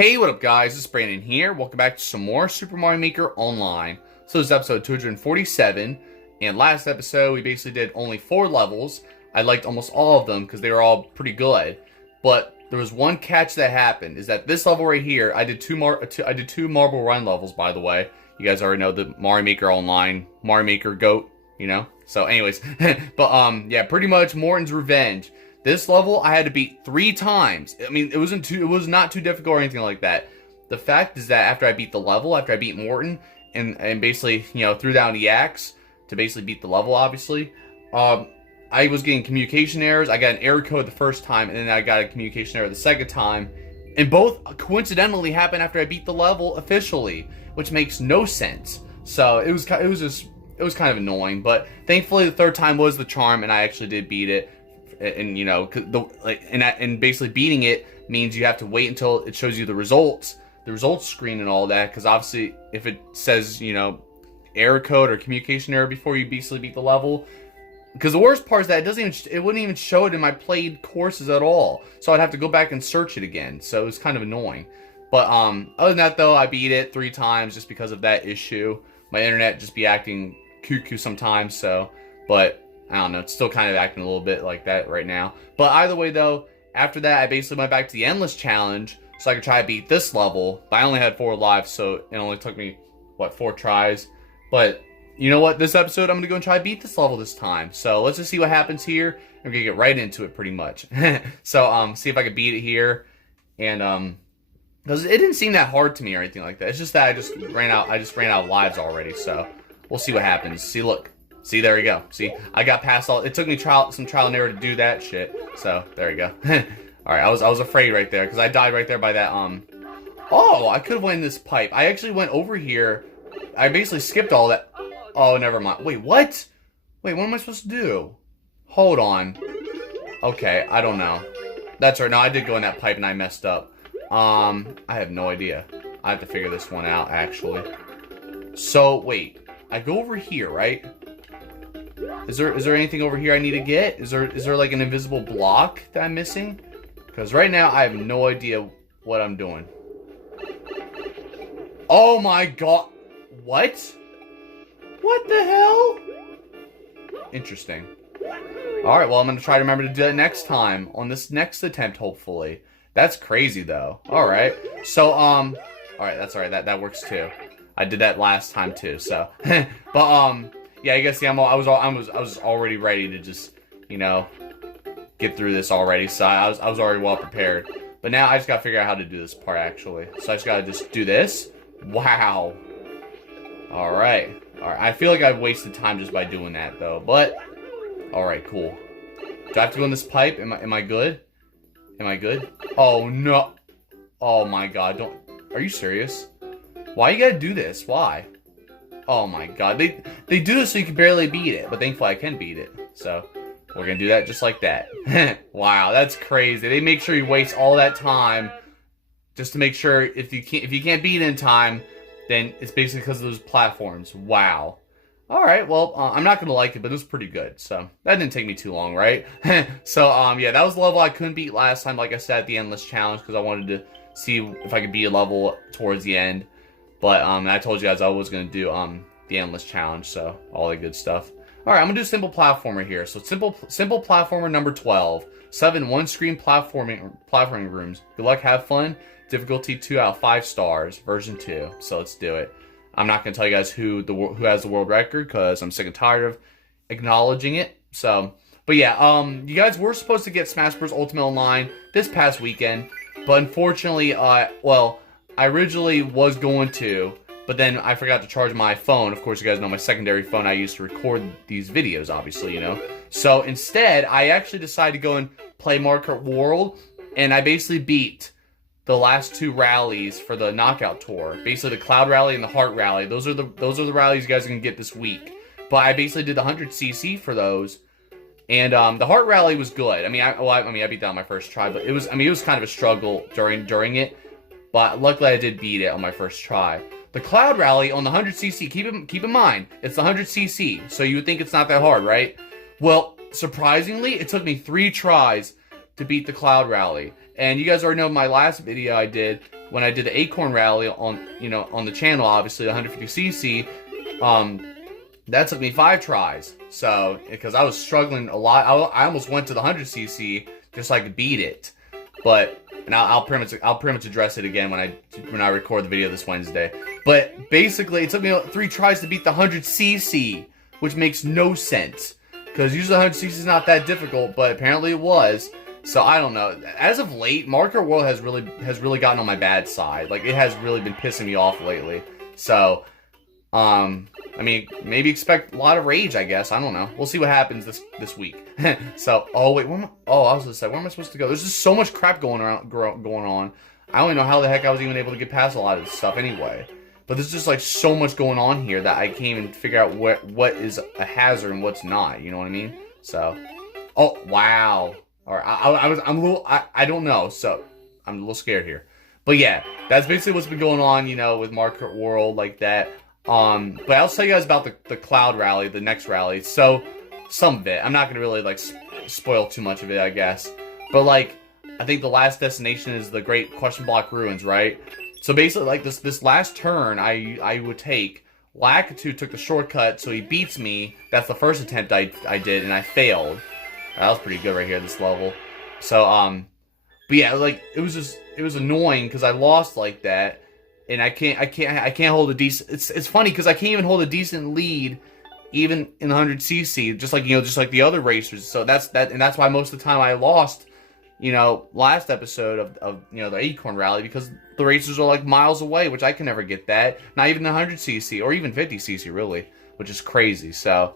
Hey, what up guys, it's Brandon here. Welcome back to some more Super Mario Maker Online. So this is episode 247, and last episode we basically did only 4 levels. I liked almost all of them because they were all pretty good. But there was one catch that happened, is that this level right here, I did two Marble Run levels, by the way. You guys already know the Mario Maker Online, Mario Maker GOAT, you know? So anyways, but yeah, pretty much Morton's Revenge. This level I had to beat 3 times. I mean, it was not too difficult or anything like that. The fact is that after I beat the level, after I beat Morton, and basically, you know, threw down the axe to basically beat the level, obviously, I was getting communication errors. I got an error code the first time, and then I got a communication error the second time. And both coincidentally happened after I beat the level officially, which makes no sense. So it was kind of annoying, but thankfully the third time was the charm, and I actually did beat it. And you know, and basically beating it means you have to wait until it shows you the results screen and all that, because obviously if it says, you know, error code or communication error before you basically beat the level, because the worst part is that it wouldn't even show it in my played courses at all, so I'd have to go back and search it again. So it was kind of annoying. But other than that though, I beat it 3 times just because of that issue. My internet just be acting cuckoo sometimes, so, but I don't know, it's still kind of acting a little bit like that right now. But either way though, after that I basically went back to the Endless Challenge so I could try to beat this level. But I only had 4 lives, so it only took me, what, 4 tries. But you know what, this episode I'm going to go and try to beat this level this time. So let's just see what happens here. We're going to get right into it pretty much. So see if I can beat it here. And because it didn't seem that hard to me or anything like that. It's just that I just ran out of lives already. So we'll see what happens. See, look. See, there we go. See, I got past all. It took me some trial and error to do that shit. So there we go. All right, I was afraid right there because I died right there by that. Oh, I could have went in this pipe. I actually went over here. I basically skipped all that. Oh, never mind. Wait, what? Wait, what am I supposed to do? Hold on. Okay, I don't know. That's right. No, I did go in that pipe and I messed up. I have no idea. I have to figure this one out actually. So wait, I go over here, right? Is there anything over here I need to get? Is there like an invisible block that I'm missing? Because right now I have no idea what I'm doing. Oh my god. What? What the hell? Interesting. Alright, well I'm going to try to remember to do that next time. On this next attempt, hopefully. That's crazy though. Alright. So, alright, that's alright. That works too. I did that last time too, so. But, yeah, you guys see, I was already ready to just, you know, get through this already. So I was already well prepared. But now I just gotta figure out how to do this part actually. So I just gotta just do this. Wow. All right. I feel like I've wasted time just by doing that though. But all right, cool. Do I have to go in this pipe? Am I good? Am I good? Oh no. Oh my god. Are you serious? Why you gotta do this? Why? Oh my god, they do this so you can barely beat it, but thankfully I can beat it. So we're gonna do that just like that. Wow, that's crazy. They make sure you waste all that time just to make sure if you can't beat it in time, then it's basically because of those platforms. Wow. All right, well I'm not gonna like it, but it was pretty good. So that didn't take me too long, right? So yeah, that was the level I couldn't beat last time. Like I said, at the Endless Challenge, because I wanted to see if I could beat a level towards the end. But I told you guys I was going to do the Endless Challenge, so all the good stuff. Alright, I'm going to do Simple Platformer here. So Simple Platformer number 12. 7 one-screen platforming rooms. Good luck, have fun. Difficulty 2 out of 5 stars. Version 2. So let's do it. I'm not going to tell you guys who has the world record, because I'm sick and tired of acknowledging it. So, but yeah, you guys were supposed to get Smash Bros. Ultimate Online this past weekend. But unfortunately, well, I originally was going to, but then I forgot to charge my phone. Of course, you guys know my secondary phone I used to record these videos, obviously, you know. So instead, I actually decided to go and play Mario Kart World, and I basically beat the last 2 rallies for the Knockout Tour. Basically, the Cloud Rally and the Heart Rally. Those are the rallies you guys can get this week. But I basically did the 100cc for those, and the Heart Rally was good. I mean, I beat that on my first try, but it was kind of a struggle during it. But luckily I did beat it on my first try. The Cloud Rally on the 100cc, keep in mind, it's the 100cc, so you would think it's not that hard, right? Well, surprisingly, it took me 3 tries to beat the Cloud Rally. And you guys already know my last video I did, when I did the Acorn Rally on, on the channel, obviously, 150cc, that took me 5 tries. So, because I was struggling a lot, I almost went to the 100cc just so I could beat it. But, and I'll pretty much address it again when I record the video this Wednesday. But basically, it took me 3 tries to beat the 100cc, which makes no sense. Because usually 100cc is not that difficult, but apparently it was. So I don't know. As of late, Mario World has really gotten on my bad side. Like, it has really been pissing me off lately. So, I mean, maybe expect a lot of rage, I guess. I don't know. We'll see what happens this week. So, oh wait, I was gonna say, where am I supposed to go? There's just so much crap going on. I don't even know how the heck I was even able to get past a lot of this stuff anyway. But there's just like so much going on here that I can't even figure out what is a hazard and what's not. You know what I mean? So, oh wow. All right, I'm a little, I don't know. So I'm a little scared here. But yeah, that's basically what's been going on, with Mario World like that. But I'll tell you guys about the Cloud Rally, the next rally. So, some of it. I'm not gonna really like spoil too much of it, I guess. But like, I think the last destination is the Great Question Block Ruins, right? So basically, like this last turn I would take, Lakitu took the shortcut, so he beats me. That's the first attempt I did, and I failed. That was pretty good right here, this level. So but yeah, like it was annoying because I lost like that. And I can't hold a decent. It's funny because I can't even hold a decent lead, even in 100cc. Just like the other racers. So that's why most of the time I lost. Last episode of the Acorn Rally, because the racers are like miles away, which I can never get that. Not even 100cc or even 50cc really, which is crazy. So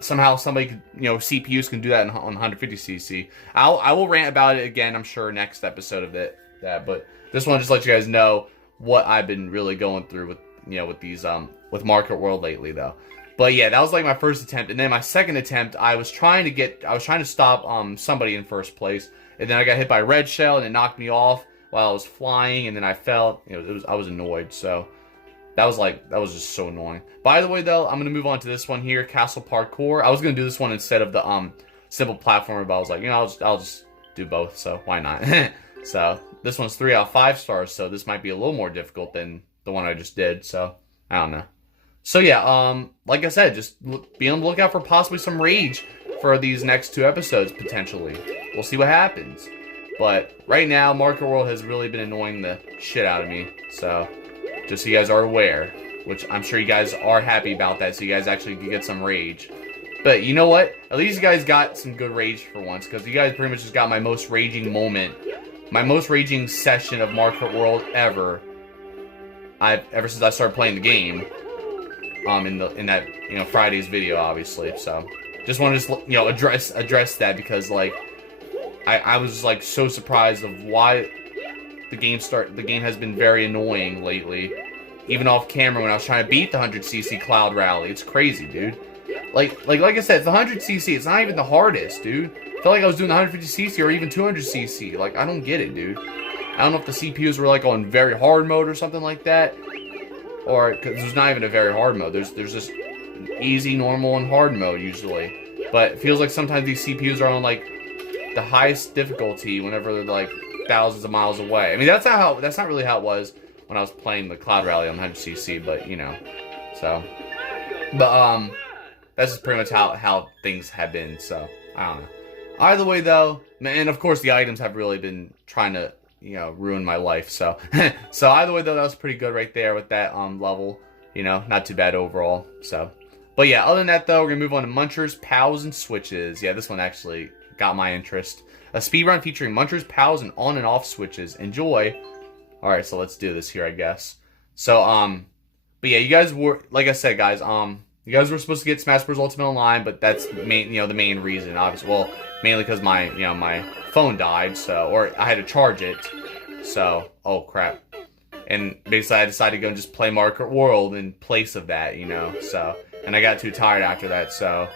somehow somebody could, CPUs can do that on 150cc. I will rant about it again, I'm sure, next episode of that. But this one just let you guys know what I've been really going through with with these with Mario World lately though. But yeah, that was like my first attempt, and then my second attempt I was trying to stop somebody in first place, and then I got hit by a red shell and it knocked me off while I was flying, and then I fell. I was annoyed, so that was just so annoying. By the way though, I'm gonna move on to this one here, Castle Parkour. I was gonna do this one instead of the simple platformer, but I was like, I'll just do both, so why not? So this one's 3 out of 5 stars, so this might be a little more difficult than the one I just did, so I don't know. So yeah, like I said, just be on the lookout for possibly some rage for these next 2 episodes, potentially. We'll see what happens. But right now, Mario World has really been annoying the shit out of me, so just so you guys are aware, which I'm sure you guys are happy about that, so you guys actually can get some rage. But you know what? At least you guys got some good rage for once, because you guys pretty much just got my most raging moment. My most raging session of Mario World ever since I started playing the game. In that Friday's video, obviously. So just want to address that, because like I was like so surprised of why the game has been very annoying lately. Even off camera when I was trying to beat the 100cc Cloud Rally. It's crazy, dude. Like I said, it's the 100cc. It's not even the hardest, dude. I felt like I was doing the 150cc or even 200cc. Like, I don't get it, dude. I don't know if the CPUs were like on very hard mode or something like that, or because there's not even a very hard mode. There's just easy, normal, and hard mode usually. But it feels like sometimes these CPUs are on like the highest difficulty whenever they're like thousands of miles away. I mean, that's not really how it was when I was playing the Cloud Rally on 100cc, but so. But that's just pretty much how things have been. So I don't know. Either way, though, and of course the items have really been trying to, ruin my life. So, so either way, though, that was pretty good right there with that level. Not too bad overall. So, but yeah, other than that, though, we're gonna move on to Munchers, Pals, and Switches. Yeah, this one actually got my interest. A speedrun featuring Munchers, Pals, and on and off switches. Enjoy. All right, so let's do this here, I guess. So, but yeah, you guys were, like I said, guys, you guys were supposed to get Smash Bros. Ultimate Online, but that's the main reason, obviously. Well, mainly because my phone died, so, or I had to charge it. So, oh crap. And basically I decided to go and just play Mario World in place of that, so, and I got too tired after that, so,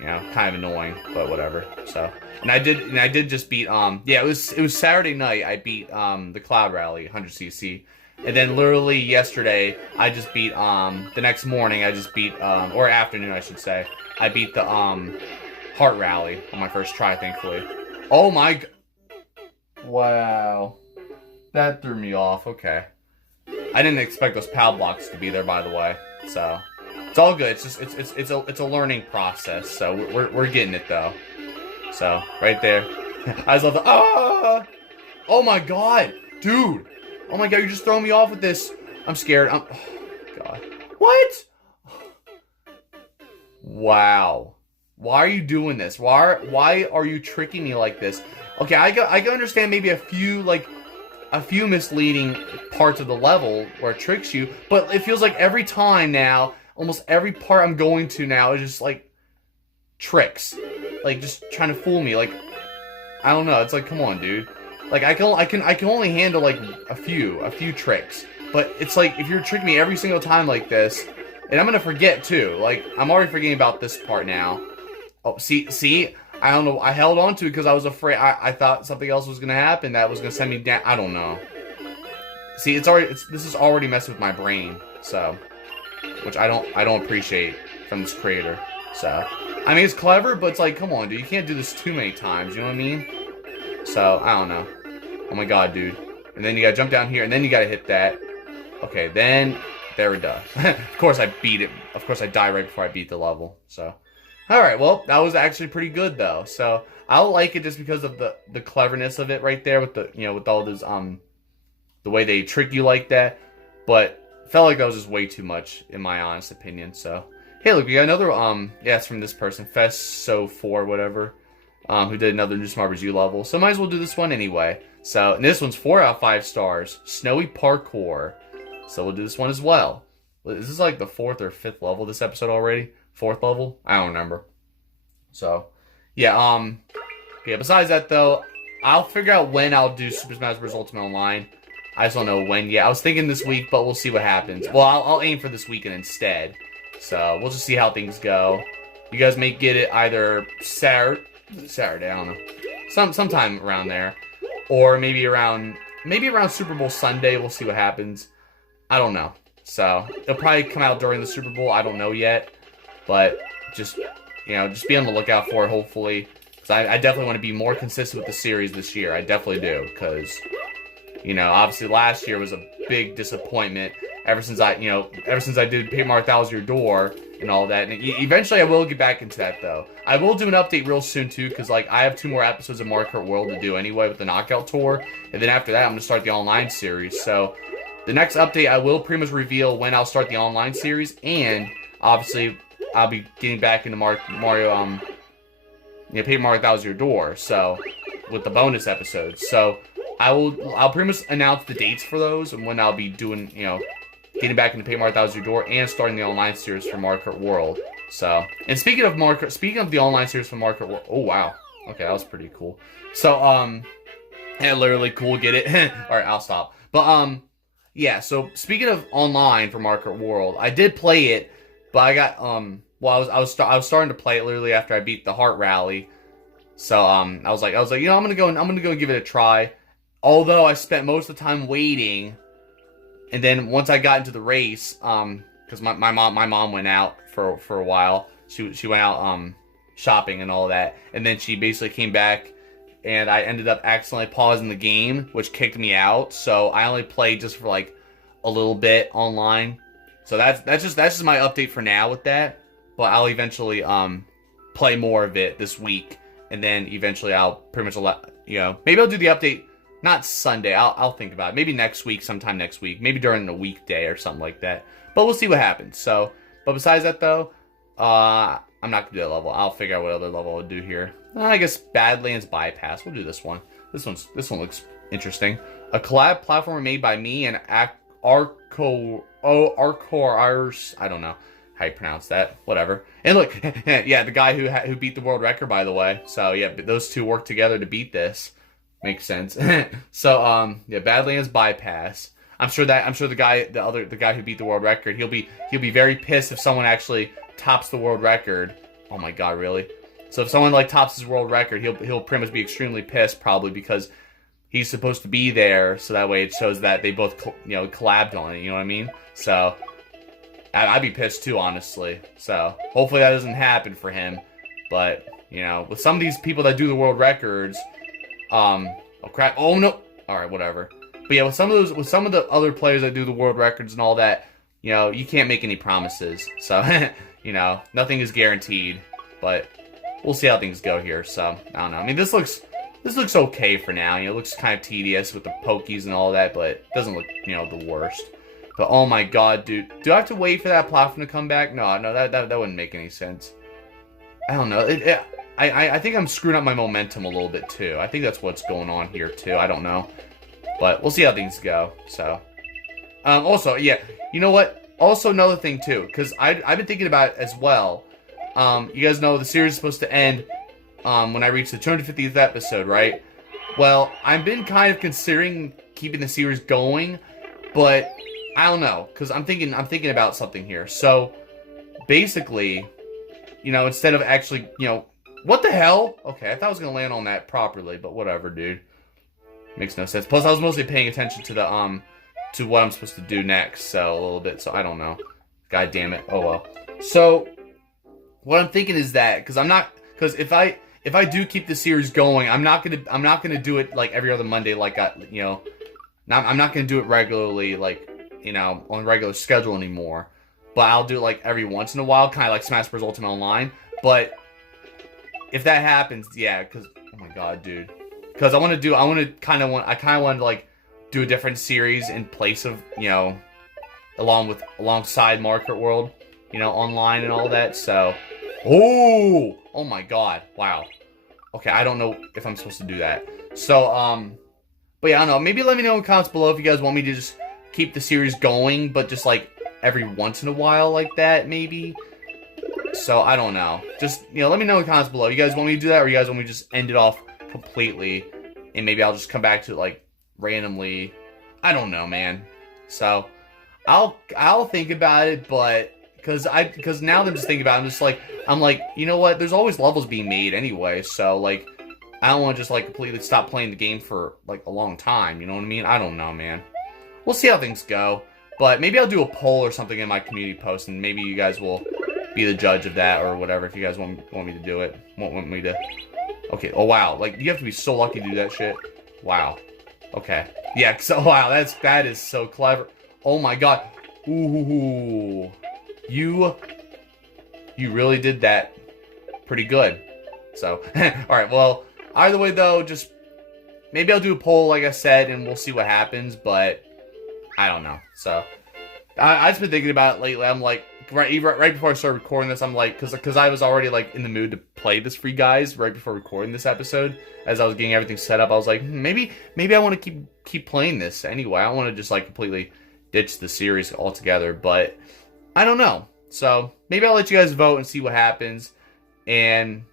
kind of annoying, but whatever. So, and I did just beat, yeah, it was Saturday night, I beat, the Cloud Rally, 100cc. And then literally yesterday, I just beat, the next morning, I just beat, or afternoon, I should say, I beat the, Heart Rally on my first try, thankfully. Oh my, wow. that threw me off. Okay. I didn't expect those POW blocks to be there, by the way. So it's all good. It's just it's a learning process. So we're getting it though. So right there. I just love the oh my god, dude. Oh my god, you're just throwing me off with this. I'm scared. Oh god. What? Wow. Why are you doing this? Why are you tricking me like this? Okay, I can understand maybe a few misleading parts of the level where it tricks you, but it feels like every time now, almost every part I'm going to now is just like tricks. Like just trying to fool me. Like I don't know, it's like come on, dude. Like I can only handle like a few tricks. But it's like if you're tricking me every single time like this, and I'm gonna forget too. Like I'm already forgetting about this part now. Oh, see, I don't know. I held on to it because I was afraid. I thought something else was gonna happen that was gonna send me down. I don't know. See, this is already messing with my brain. So, which I don't appreciate from this creator. So, I mean, it's clever, but it's like, come on, dude, you can't do this too many times. You know what I mean? So, I don't know. Oh my god, dude. And then you gotta jump down here, and then you gotta hit that. Okay, then there we go. Of course, I beat it. Of course, I die right before I beat the level. So. Alright, well, that was actually pretty good, though. So, I'll like it just because of the cleverness of it right there with the, with all those, the way they trick you like that. But, felt like that was just way too much, in my honest opinion, so. Hey, look, we got another, yeah, it's from this person, Fesso4, whatever, who did another New Smarters U level. So, might as well do this one anyway. So, and this one's 4 out of 5 stars. Snowy Parkour. So, we'll do this one as well. Is this like the 4th or 5th level this episode already? 4th level? I don't remember. So, yeah, okay, besides that, though, I'll figure out when I'll do Super Smash Bros. Ultimate Online. I just don't know when yet. I was thinking this week, but we'll see what happens. Well, I'll aim for this weekend instead. So, we'll just see how things go. You guys may get it either Saturday, I don't know. Sometime around there. Or maybe around Super Bowl Sunday. We'll see what happens. I don't know. So, it'll probably come out during the Super Bowl. I don't know yet. But just be on the lookout for it, hopefully. Because I definitely want to be more consistent with the series this year. I definitely do. Because, obviously last year was a big disappointment. Ever since I did Paper Mario Thousand Year Door and all that. And eventually I will get back into that, though. I will do an update real soon, too. Because, I have 2 more episodes of Mario Kart World to do anyway with the Knockout Tour. And then after that, I'm going to start the online series. So, the next update, I will pretty much reveal when I'll start the online series. And, obviously, I'll be getting back into Mario, Paper Mario Thousand Year Door, so, with the bonus episodes. So, I'll pretty much announce the dates for those, and when I'll be doing, getting back into Paper Mario Thousand Year Door, and starting the online series for Mario Kart World. So, and speaking of the online series for Mario Kart World, oh wow, okay, that was pretty cool. So, yeah, literally cool, get it? Alright, I'll stop. But, yeah, so, speaking of online for Mario Kart World, I did play it, but I got, well, I was starting to play it literally after I beat the Heart Rally. So, I was like, I'm gonna go give it a try. Although I spent most of the time waiting, and then once I got into the race, because my mom went out for a while. She went out shopping and all that, and then she basically came back, and I ended up accidentally pausing the game, which kicked me out. So I only played just for like a little bit online. So that's just my update for now with that. But I'll eventually play more of it this week, and then eventually I'll pretty much maybe I'll do the update not Sunday. I'll think about it. Maybe next week, sometime next week, maybe during a weekday or something like that. But we'll see what happens. So, but besides that though, I'm not gonna do that level. I'll figure out what other level I'll do here. I guess Badlands Bypass. We'll do this one. This one looks interesting. A collab platform made by me and Arcor Irish. I don't know how you pronounce that. Whatever. And look, yeah, the guy who beat the world record, by the way. So yeah, those two worked together to beat this. Makes sense. So yeah, Badlands Bypass. I'm sure the guy who beat the world record, he'll be very pissed if someone actually tops the world record. Oh my god, really? So if someone tops his world record, he'll pretty much be extremely pissed, probably because he's supposed to be there, so that way it shows that they both collabed on it. You know what I mean? So I'd be pissed too, honestly. So hopefully that doesn't happen for him. But with some of these people that do the world records, oh crap, oh no, all right, whatever. But yeah, with some of the other players that do the world records and all that, you know, you can't make any promises. So, you know, nothing is guaranteed. But we'll see how things go here. So, I don't know. I mean, this looks okay for now. You know, it looks kind of tedious with the pokies and all that, but it doesn't look, you know, the worst. But oh my god, dude. Do I have to wait for that platform to come back? No, that wouldn't make any sense. I don't know. I think I'm screwing up my momentum a little bit too. I think that's what's going on here too. I don't know. But we'll see how things go. So, also, yeah, you know what? Also, another thing too, because I've been thinking about it as well. You guys know the series is supposed to end when I reach the 250th episode, right? Well, I've been kind of considering keeping the series going, but I don't know, because I'm thinking about something here. So, basically, you know, instead of actually, you know, what the hell? Okay, I thought I was gonna land on that properly, but whatever, dude. Makes no sense. Plus, I was mostly paying attention to the to what I'm supposed to do next, so a little bit. So I don't know. God damn it. Oh well. So what I'm thinking is that because if I do keep the series going, I'm not gonna do it like every other Monday, like you know, I'm not gonna do it regularly, like, you know, on regular schedule anymore. But I'll do it like every once in a while, kind of like Smash Bros. Ultimate Online. But if that happens, yeah, because oh my god, dude. Because I kind of want to like do a different series in place of, you know, alongside Market World, you know, online and all that. So, oh my god, wow. Okay, I don't know if I'm supposed to do that. So, but yeah, I don't know. Maybe let me know in the comments below if you guys want me to just keep the series going, but just like every once in a while, like that, maybe. So I don't know. Just, you know, let me know in the comments below. You guys want me to do that, or you guys want me to just end it off completely, and maybe I'll just come back to it like randomly. I don't know, man. So I'll think about it, but because now that I'm just thinking about it, I'm like, you know what? There's always levels being made anyway, so like I don't want to just like completely stop playing the game for like a long time. You know what I mean? I don't know, man. We'll see how things go, but maybe I'll do a poll or something in my community post, and maybe you guys will be the judge of that or whatever. If you guys want me to do it, want me to. Okay, oh wow, like, you have to be so lucky to do that shit. Wow. Okay. Yeah, so, wow, that is so clever. Oh my god. Ooh. You really did that pretty good. So, alright, well, either way though, just, maybe I'll do a poll, like I said, and we'll see what happens, but, I don't know. So, I've just been thinking about it lately. I'm like, right before I started recording this, I'm like, because I was already like in the mood to play this for you guys right before recording this episode. As I was getting everything set up, I was like, maybe I want to keep playing this anyway. I don't want to just like completely ditch the series altogether, but I don't know. So maybe I'll let you guys vote and see what happens. And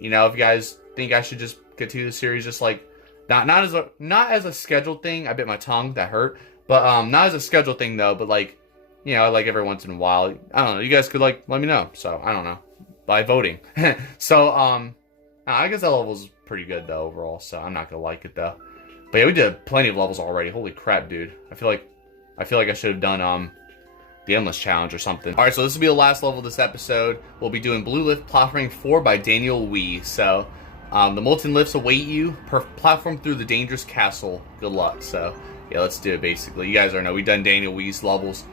you know, if you guys think I should just continue the series, just like not as a scheduled thing. I bit my tongue, that hurt. But not as a scheduled thing though, but like, you know, like every once in a while. I don't know. You guys could like let me know. So I don't know, by voting. So I guess that level's pretty good though overall. So I'm not gonna like it though. But yeah, we did plenty of levels already. Holy crap, dude! I feel like I should have done the endless challenge or something. All right, so this will be the last level of this episode. We'll be doing Blue Lift Platforming 4 by Daniel Wee. So the molten lifts await you. Platform through the dangerous castle. Good luck. So yeah, let's do it. Basically, you guys already know we've done Daniel Wee's levels,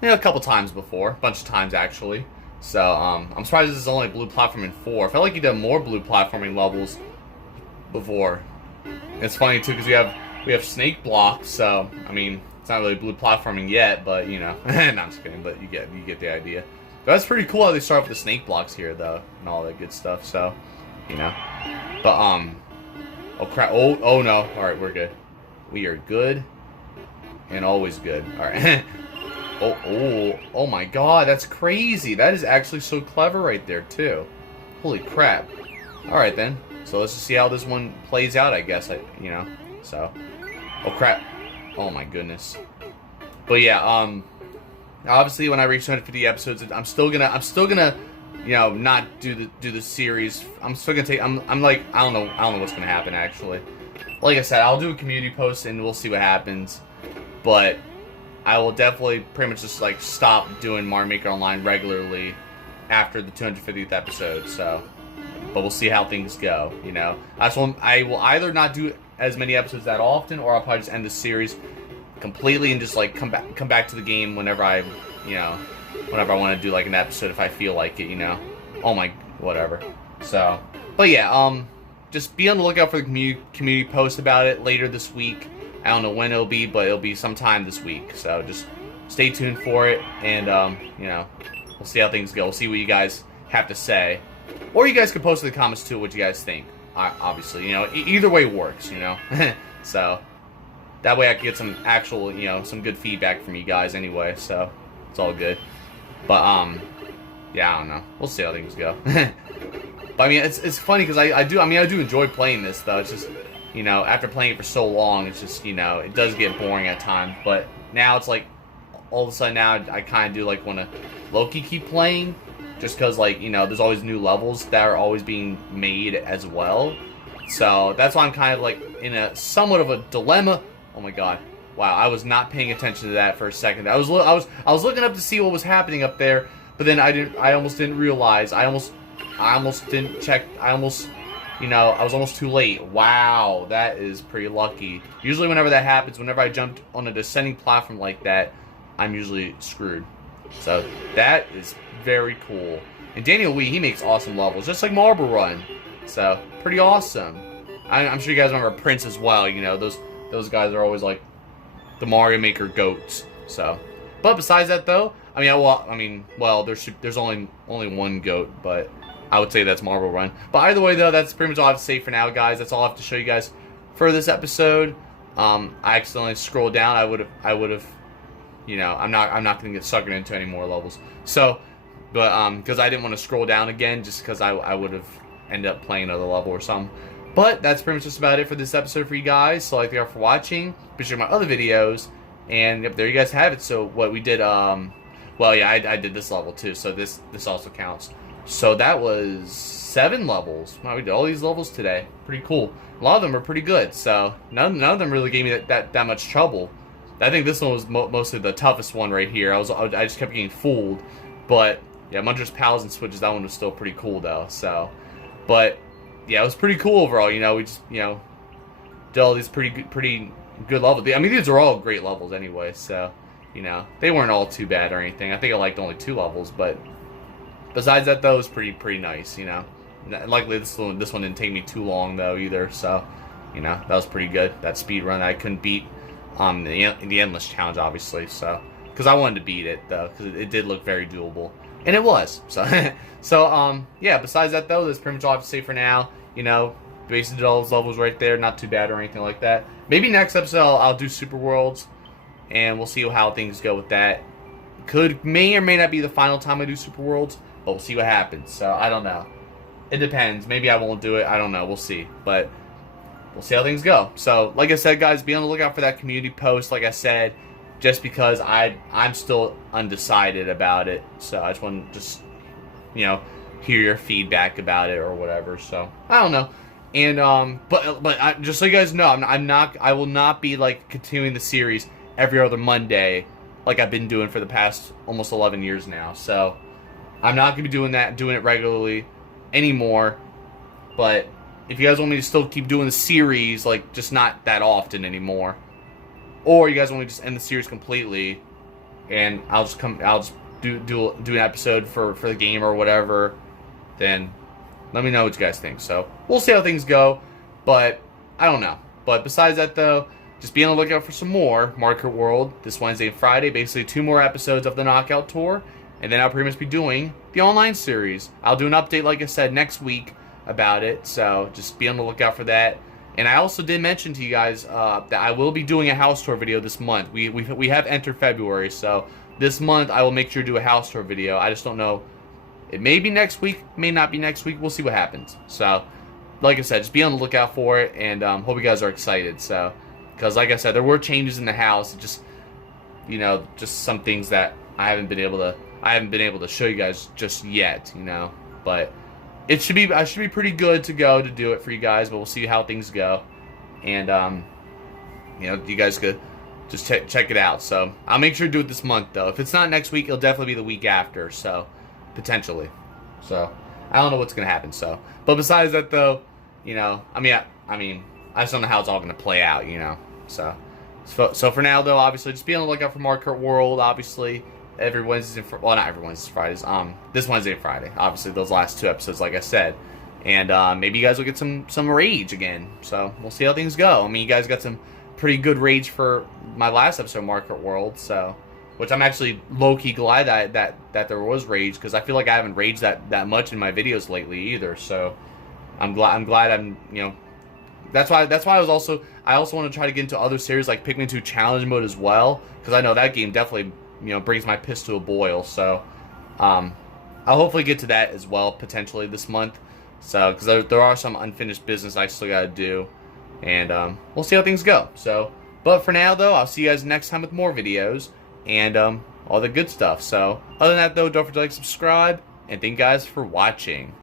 you know, a couple times before, a bunch of times actually. So I'm surprised this is only Blue Platforming 4. I felt like you did more Blue Platforming levels before. It's funny too because we have snake blocks. So I mean, it's not really Blue Platforming yet, but you know, no, I'm just kidding. But you get the idea. But that's pretty cool how they start with the snake blocks here though, and all that good stuff. So you know, but oh crap! Oh no! All right, we're good. We are good, and always good. All right. Oh my god, that's crazy. That is actually so clever right there, too. Holy crap. Alright then. So let's just see how this one plays out, I guess. You know. So. Oh crap. Oh my goodness. But yeah, obviously when I reach 250 episodes, I'm still gonna, you know, not do the series. I'm still gonna take, I'm like, I don't know what's gonna happen actually. Like I said, I'll do a community post and we'll see what happens. But I will definitely pretty much just like stop doing Mario Maker Online regularly after the 250th episode. So, but we'll see how things go. You know, I will either not do as many episodes that often, or I'll probably just end the series completely and just like come back to the game whenever I want to do like an episode if I feel like it, Oh my, whatever. So, but yeah, just be on the lookout for the community post about it later this week. I don't know when it'll be, but it'll be sometime this week. So just stay tuned for it, and we'll see how things go. We'll see what you guys have to say, or you guys can post in the comments too what you guys think. Obviously, either way works, So that way I can get some actual, some good feedback from you guys anyway. So it's all good. But yeah, I don't know. We'll see how things go. But I mean, it's funny because I do enjoy playing this though. It's just, after playing it for so long, it's just, it does get boring at times. But now it's like, all of a sudden now I kind of do like want to low-key keep playing, just because like, there's always new levels that are always being made as well. So that's why I'm kind of like in a somewhat of a dilemma. Oh my god. Wow, I was not paying attention to that for a second. I was looking up to see what was happening up there, but then I almost didn't realize. I almost didn't check. I was almost too late. Wow, that is pretty lucky. Usually whenever that happens, whenever I jumped on a descending platform like that, I'm usually screwed. So that is very cool. And Daniel Wee, he makes awesome levels, just like Marble Run. So pretty awesome. I'm sure you guys remember Prince as well. Those guys are always like the Mario Maker goats. So, but besides that though, there's only one goat, but I would say that's Marble Run. But either way though, that's pretty much all I have to say for now, guys. That's all I have to show you guys for this episode. I accidentally scrolled down. I would have, I'm not gonna get suckered into any more levels. So, but because I didn't want to scroll down again, just because I would have ended up playing another level or something. But that's pretty much just about it for this episode for you guys. So, thank you all for watching. Be sure to check my other videos. And yep, there you guys have it. So, what we did, well, yeah, I did this level too. So, this also counts. So, that was 7 levels. Wow, we did all these levels today. Pretty cool. A lot of them are pretty good. So, none of them really gave me that much trouble. I think this one was mostly the toughest one right here. I just kept getting fooled. But, yeah, Muncher's Pals and Switches, that one was still pretty cool, though. So, but yeah, it was pretty cool overall. We just, did all these pretty good levels. I mean, these are all great levels anyway, so, they weren't all too bad or anything. I think I liked only 2 levels, but besides that, though, it was pretty nice, Luckily, this one didn't take me too long, though, either, so, that was pretty good. That speed run I couldn't beat the Endless Challenge, obviously, so, because I wanted to beat it, though, because it did look very doable. And it was. So, yeah, besides that, though, that's pretty much all I have to say for now. Basically did all those levels right there. Not too bad or anything like that. Maybe next episode I'll do Super Worlds, and we'll see how things go with that. May or may not be the final time I do Super Worlds, but we'll see what happens. So, I don't know. It depends. Maybe I won't do it. I don't know. We'll see. But we'll see how things go. So, like I said, guys, be on the lookout for that community post, like I said. Just because I'm still undecided about it, so I just want to hear your feedback about it or whatever. So I don't know, and but just so you guys know, I will not be like continuing the series every other Monday like I've been doing for the past almost 11 years now. So I'm not gonna be doing it regularly anymore. But if you guys want me to still keep doing the series, like just not that often anymore. Or you guys want me to just end the series completely, and I'll just do an episode for the game or whatever, then let me know what you guys think. So we'll see how things go, but I don't know. But besides that, though, just be on the lookout for some more Market World this Wednesday and Friday. Basically 2 more episodes of the Knockout Tour, and then I'll pretty much be doing the online series. I'll do an update, like I said, next week about it. So just be on the lookout for that. And I also did mention to you guys that I will be doing a house tour video this month. We have entered February, so this month I will make sure to do a house tour video. I just don't know. It may be next week, may not be next week. We'll see what happens. So, like I said, just be on the lookout for it, and hope you guys are excited. So, because like I said, there were changes in the house. Just some things that I haven't been able to show you guys just yet. But I should be pretty good to go to do it for you guys, but we'll see how things go. And, you guys could just check it out. So, I'll make sure to do it this month, though. If it's not next week, it'll definitely be the week after, so, potentially. So, I don't know what's going to happen, so. But besides that, though, I just don't know how it's all going to play out, you know. So for now, though, obviously, just be on the lookout for Mario Kart World. Obviously, every Wednesday, well, not every Wednesday, Fridays. This Wednesday and Friday. Obviously, those last 2 episodes, like I said, and maybe you guys will get some rage again. So we'll see how things go. I mean, you guys got some pretty good rage for my last episode of Mario Kart World, so which I'm actually low key glad that there was rage, because I feel like I haven't raged that much in my videos lately either. So I'm glad I'm, you know. That's why I also want to try to get into other series like Pikmin 2 Challenge Mode as well, because I know that game definitely, you know, brings my piss to a boil. So I'll hopefully get to that as well potentially this month. So because there are some unfinished business I still gotta do, and we'll see how things go. So, but for now though, I'll see you guys next time with more videos and all the good stuff. So other than that though, don't forget to like, subscribe, and thank you guys for watching.